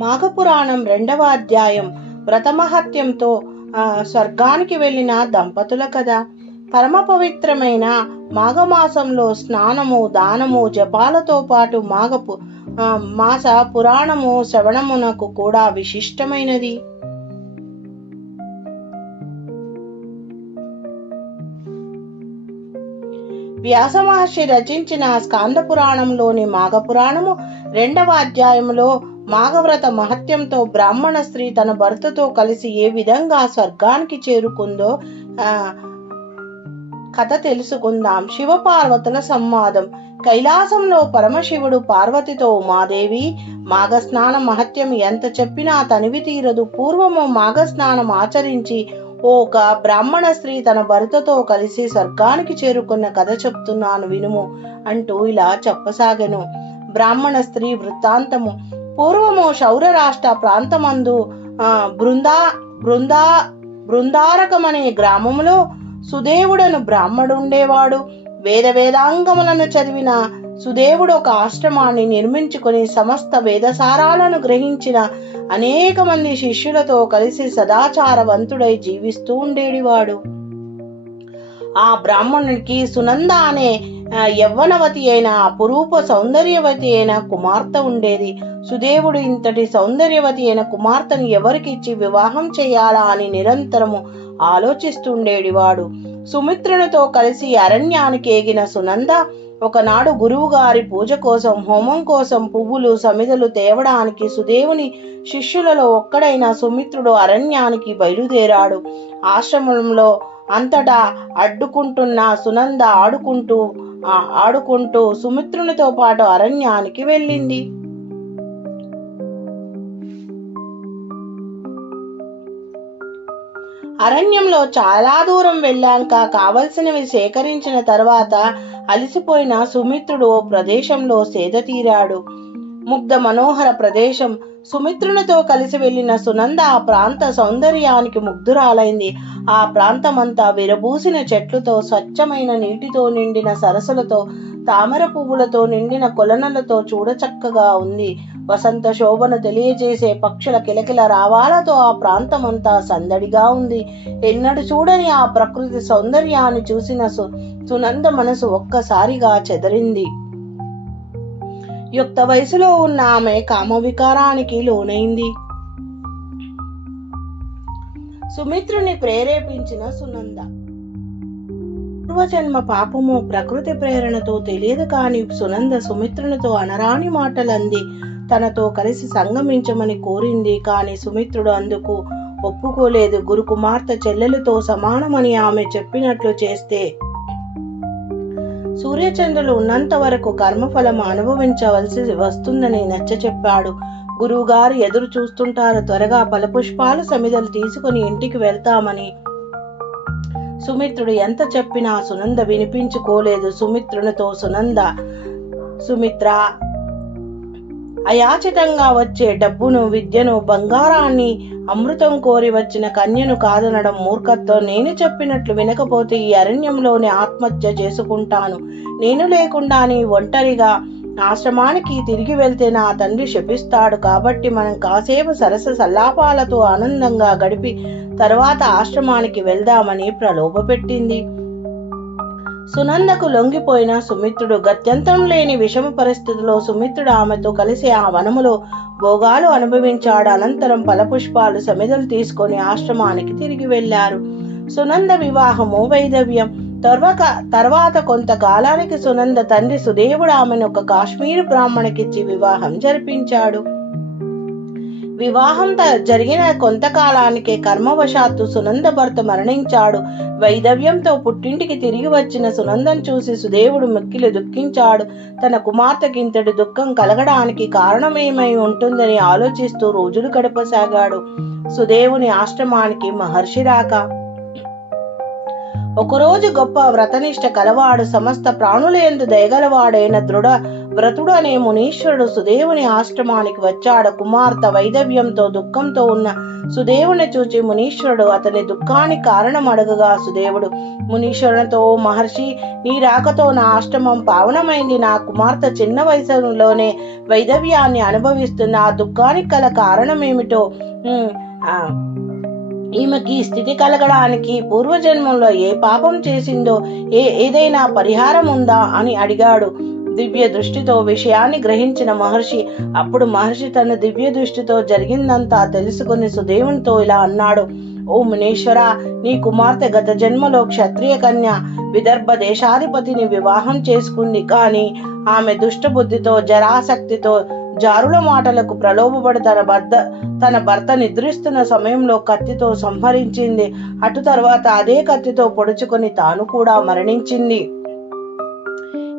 మాఘపురాణం 2వ అధ్యాయం వ్రతమహత్యంతో స్వర్గానికి వెళ్ళిన దంపతుల కథ. పరమ పవిత్రమైన మాఘమాసంలో స్నానము, దానము, జపాలతో పాటు మాస పురాణము శ్రవణమునకు కూడా విశిష్టమైనది. వ్యాస మహర్షి రచించిన స్కాంద పురాణంలోని మాఘపురాణము 2వ అధ్యాయంలో మాఘవ్రత మహత్యంతో బ్రాహ్మణ స్త్రీ తన భర్తతో కలిసి ఏ విధంగా స్వర్గానికి చేరుకుందో కథ తెలుసుకుందాం. శివపార్వతుల సంవాదం. కైలాసంలో పరమశివుడు పార్వతితో, ఉమాదేవి, మాఘస్నాన మహత్యం ఎంత చెప్పినా తనివి తీరదు. పూర్వము మాఘస్నానం ఆచరించి ఒక బ్రాహ్మణ స్త్రీ తన భర్తతో కలిసి స్వర్గానికి చేరుకున్న కథ చెప్తున్నాను వినుము అంటూ ఇలా చెప్పసాగెను. బ్రాహ్మణ స్త్రీ వృత్తాంతము. పూర్వము శౌర రాష్ట్ర ప్రాంతమందు బృందారకమనే గ్రామములో సుదేవుడను బ్రాహ్మడుండేవాడు. వేదాంగములను చదివిన సుదేవుడు ఒక ఆశ్రమాన్ని నిర్మించుకుని సమస్త వేదసారాలను గ్రహించిన అనేక మంది శిష్యులతో కలిసి సదాచారవంతుడై జీవిస్తూ ఉండేవాడు. ఆ బ్రాహ్మణునికి సునంద అనే యవ్వనవతి అయిన అపురూప సౌందర్యవతి అయిన కుమార్తె ఉండేది. సుదేవుడు ఇంతటి సౌందర్యవతి అయిన కుమార్తెను ఎవరికిచ్చి వివాహం చేయాలా అని నిరంతరము ఆలోచిస్తుండేవాడు. సుమిత్రునితో కలిసి అరణ్యానికి ఎగిన సునంద ఒకనాడు గురువు గారి పూజ కోసం, హోమం కోసం పువ్వులు, సమిదలు తేవడానికి సుదేవుని శిష్యులలో ఒక్కడైన సుమిత్రుడు అరణ్యానికి బయలుదేరాడు. ఆశ్రమంలో అంతటా అడ్డుకుంటున్న సునంద ఆడుకుంటూ సుమిత్రునితో పాటు అరణ్యానికి వెళ్ళింది. అరణ్యంలో చాలా దూరం వెళ్ళాక కావలసినవి సేకరించిన తర్వాత అలసిపోయిన సుమిత్రుడు ఓ ప్రదేశంలో సేద తీరాడు. ముగ్ధ మనోహర ప్రదేశం. సుమిత్రునితో కలిసి వెళ్లిన సునంద ఆ ప్రాంత సౌందర్యానికి ముగ్ధురాలైంది. ఆ ప్రాంతమంతా విరబూసిన చెట్లతో, స్వచ్ఛమైన నీటితో నిండిన సరస్సులతో, తామర పువ్వులతో నిండిన కొలనలతో చూడచక్కగా ఉంది. వసంత శోభను తెలియజేసే పక్షుల కిలకిల రావాలతో ఆ ప్రాంతమంతా సందడిగా ఉంది. ఎన్నడూ చూడని ఆ ప్రకృతి సౌందర్యాన్ని చూసిన సునంద మనసు ఒక్కసారిగా చెదరింది. యుక్త వయసులో ఉన్న ఆమె కామవికారానికి లోనైంది. సుమిత్రుని ప్రేరేపించిన సునంద. పూర్వజన్మ పాపము ప్రకృతి ప్రేరణతో తెలియదు కాని సునంద సుమిత్రునితో అనరాని మాటలంది. తనతో కలిసి సంగమించమని కోరింది. కాని సుమిత్రుడు అందుకు ఒప్పుకోలేదు. గురు కుమార్తె చెల్లెలతో సమానమని ఆమె చెప్పినట్లు చేస్తే సూర్యచంద్రులు ఉన్నంత వరకు కర్మఫలం అనుభవించవలసి వస్తుందని నచ్చ చెప్పాడు. గురువుగారు ఎదురు చూస్తుంటారు, త్వరగా ఫలపుష్పాలు, సమిదలు తీసుకుని ఇంటికి వెళ్తామని. సుమిత్రుడు ఎంత చెప్పినా సునంద వినిపించుకోలేదు. సుమిత్రునితో సునంద, సుమిత్ర, అయాచితంగా వచ్చే డబ్బును, విద్యను, బంగారాన్ని, అమృతం కోరి వచ్చిన కన్యను కాదనడం మూర్ఖత్వం. నేను చెప్పినట్లు వినకపోతే ఈ అరణ్యంలోనే ఆత్మహత్య చేసుకుంటాను. నేను లేకుండా నీ ఒంటరిగా ఆశ్రమానికి తిరిగి వెళ్తే నా తండ్రి శపిస్తాడు. కాబట్టి మనం కాసేపు సరస సల్లాపాలతో ఆనందంగా గడిపి తర్వాత ఆశ్రమానికి వెళ్దామని ప్రలోభపెట్టింది. సునందకు లొంగిపోయిన సుమిత్రుడు. గత్యంతరం లేని విషమ పరిస్థితిలో సుమిత్రుడు ఆమెతో కలిసి ఆ వనములో భోగాలు అనుభవించాడు. అనంతరం ఫలపుష్పాలు, సమిదలు తీసుకొని ఆశ్రమానికి తిరిగి వెళ్లారు. సునంద వివాహము వైదవ్యం. తర్వాత కొంతకాలానికి సునంద తండ్రి సుదేవుడు ఆమెను ఒక కాశ్మీరు బ్రాహ్మణకిచ్చి వివాహం జరిపించాడు. వివాహం జరిగిన కొంతకాలానికే కర్మవశాత్తు సునంద భర్త మరణించాడు. వైదవ్యంతో పుట్టింటికి తిరిగి వచ్చిన సునందను చూసి సుదేవుడు మిక్కిలి దుఃఖించాడు. తన కుమార్తెకి ఇంతటి దుఃఖం కలగడానికి కారణమేమై ఉంటుందని ఆలోచిస్తూ రోజులు గడపసాగాడు. సుదేవుని ఆశ్రమానికి మహర్షి రాక. ఒకరోజు గొప్ప వ్రతనిష్ట కలవాడు, సమస్త ప్రాణులందు దయగలవాడైన దృఢ వ్రతుడు అనే మునీశ్వరుడు సుదేవుని ఆశ్రమానికి వచ్చాడు. కుమార్తె వైధవ్యంతో దుఃఖంతో ఉన్న సుదేవుని చూచి మునీశ్వరుడు అతని దుఃఖానికి కారణం అడగగా సుదేవుడు మునీశ్వరునితో, మహర్షి, నీ రాకతో నా ఆశ్రమం పావనమైంది. నా కుమార్తె చిన్న వయసులోనే వైధవ్యాన్ని అనుభవిస్తున్న ఆ దుఃఖానికి గల కారణమేమిటో, ఈమెకి స్థితి కలగడానికి పూర్వజన్మంలో ఏ పాపం చేసిందో ఏదైనా పరిహారం ఉందా అని అడిగాడు. దివ్య దృష్టితో విషయాన్ని గ్రహించిన మహర్షి అప్పుడు తన దివ్య దృష్టితో జరిగిందంతా తెలుసుకుని సుదేవునితో ఇలా అన్నాడు: ఓ మునీశ్వర, నీ కుమార్తె గత జన్మలో క్షత్రియ కన్య విదర్భ దేశాధిపతిని వివాహం చేసుకుంది. కానీ ఆమె దుష్టబుద్ధితో జరాసక్తితో జారుల మాటలకు ప్రలోభపడి తన భర్త నిద్రిస్తున్న సమయంలో కత్తితో సంహరించింది. అటు తర్వాత అదే కత్తితో పొడుచుకొని తాను కూడా మరణించింది.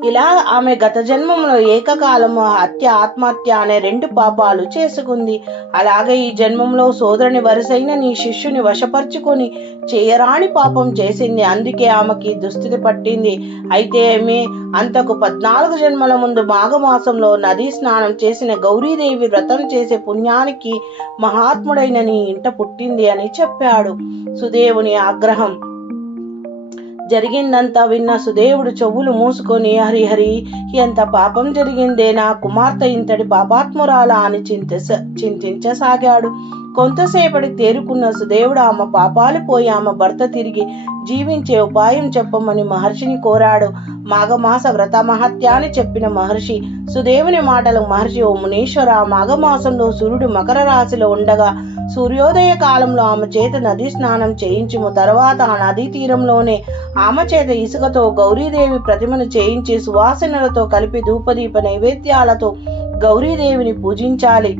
ఇలా ఆమె గత జన్మంలో ఏకకాలము హత్య, ఆత్మహత్య అనే 2 పాపాలు చేసుకుంది. అలాగే ఈ జన్మంలో సోదరుని వరుసైన నీ శిష్యుని వశపరుచుకొని చేయరాని పాపం చేసింది. అందుకే ఆమెకి దుస్థితి పట్టింది. అయితే ఆమె అంతకు 14 జన్మల ముందు మాఘమాసంలో నదీ స్నానం చేసిన గౌరీదేవి వ్రతం చేసే పుణ్యానికి మహాత్ముడైన నీ ఇంట పుట్టింది అని చెప్పాడు. సుదేవుని ఆగ్రహం జరిగిందంతా విన్న సుదేవుడు చెవులు మూసుకొని, హరిహరి, ఎంత పాపం జరిగిందే, నా కుమార్తె ఇంతటి పాపాత్మురాలా అని చింతించసాగాడు. కొంతసేపటికి తేరుకున్న సుదేవుడు ఆమె పాపాలు పోయి ఆమె భర్త తిరిగి జీవించే ఉపాయం చెప్పమని మహర్షిని కోరాడు. మాఘమాస వ్రత మహత్యాన్ని చెప్పిన మహర్షి సుదేవుని మాటలకు మహర్షి, ఓ మునీశ్వర, మాఘమాసంలో సూర్యుడు మకర రాశిలో ఉండగా సూర్యోదయ కాలంలో ఆమె చేత నదీ స్నానం చేయించుము. తర్వాత ఆ నదీ తీరంలోనే ఆమె చేత ఇసుకతో గౌరీదేవి ప్రతిమను చేయించి సువాసనలతో కలిపి ధూపదీప నైవేద్యాలతో గౌరీదేవిని పూజించాలి.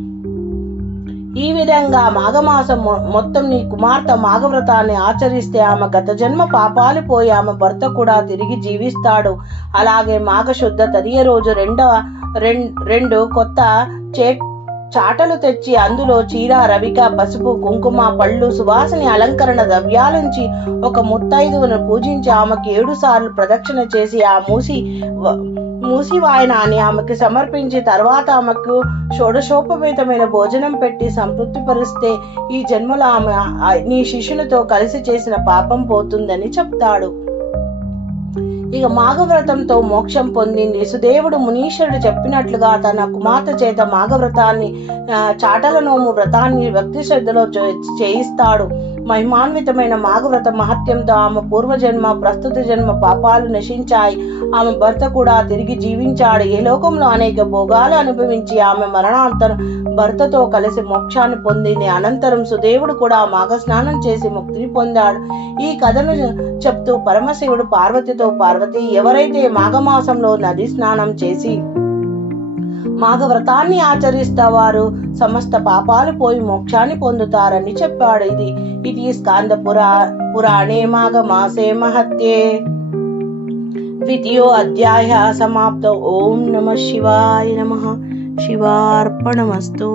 ఈ విధంగా మాఘమాసం మొత్తం నీ కుమార్తె మాఘవ్రతాన్ని ఆచరిస్తే ఆమె గత జన్మ పాపాలు పోయి ఆమె భర్త కూడా తిరిగి జీవిస్తాడు. అలాగే మాఘశుద్ధ తదియ రోజు రెండు కొత్త చాటలు తెచ్చి అందులో చీర, రవిక, పసుపు, కుంకుమ, పళ్ళు, సువాసని అలంకరణ ద్రవ్యాలుంచి ఒక ముత్తైదువును పూజించి ఆమెకి 7 సార్లు ప్రదక్షిణ చేసి ఆ మూసి వాయనాన్ని ఆమెకు సమర్పించి తర్వాత ఆమెకు షోడశోపవేతమైన భోజనం పెట్టి సంతృప్తిపరిస్తే ఈ జన్మలో ఆమె నీ శిష్యునితో కలిసి చేసిన పాపం పోతుందని చెప్తాడు. ఇక మాఘవ్రతంతో మోక్షం పొందింది. సుదేవుడు మునీశ్వరుడు చెప్పినట్లుగా తన కుమార్తె చేత మాఘవ్రతాన్ని, చాటల నోము వ్రతాన్ని భక్తి శ్రద్ధలో చేయిస్తాడు. మహిమాన్వితమైన మాఘవ్రత మహత్యంతో ఆమె పూర్వజన్మ ప్రస్తుత జన్మ పాపాలు నశించాయి. ఆమె భర్త కూడా తిరిగి జీవించాడు. ఈ లోకంలో అనేక భోగాలు అనుభవించి ఆమె మరణాంతరం భర్తతో కలిసి మోక్షాన్ని పొందింది. అనంతరం సుదేవుడు కూడా మాఘ స్నానం చేసి ముక్తిని పొందాడు. ఈ కథను చెప్తూ పరమశివుడు పార్వతితో, పార్వతి, ఎవరైతే మాఘమాసంలో నది స్నానం చేసి మాఘవ్రతాన్ని ఆచరిస్తావారు సమస్త పాపాలు పోయి మోక్షాన్ని పొందుతారని చెప్పాడు. ఇది స్కాంద పురాణే మాఘమాసే మహత్యే ద్వితీయో అధ్యాయ సమాప్త. ఓం నమః శివాయ. నమః. శివార్పణమస్తు.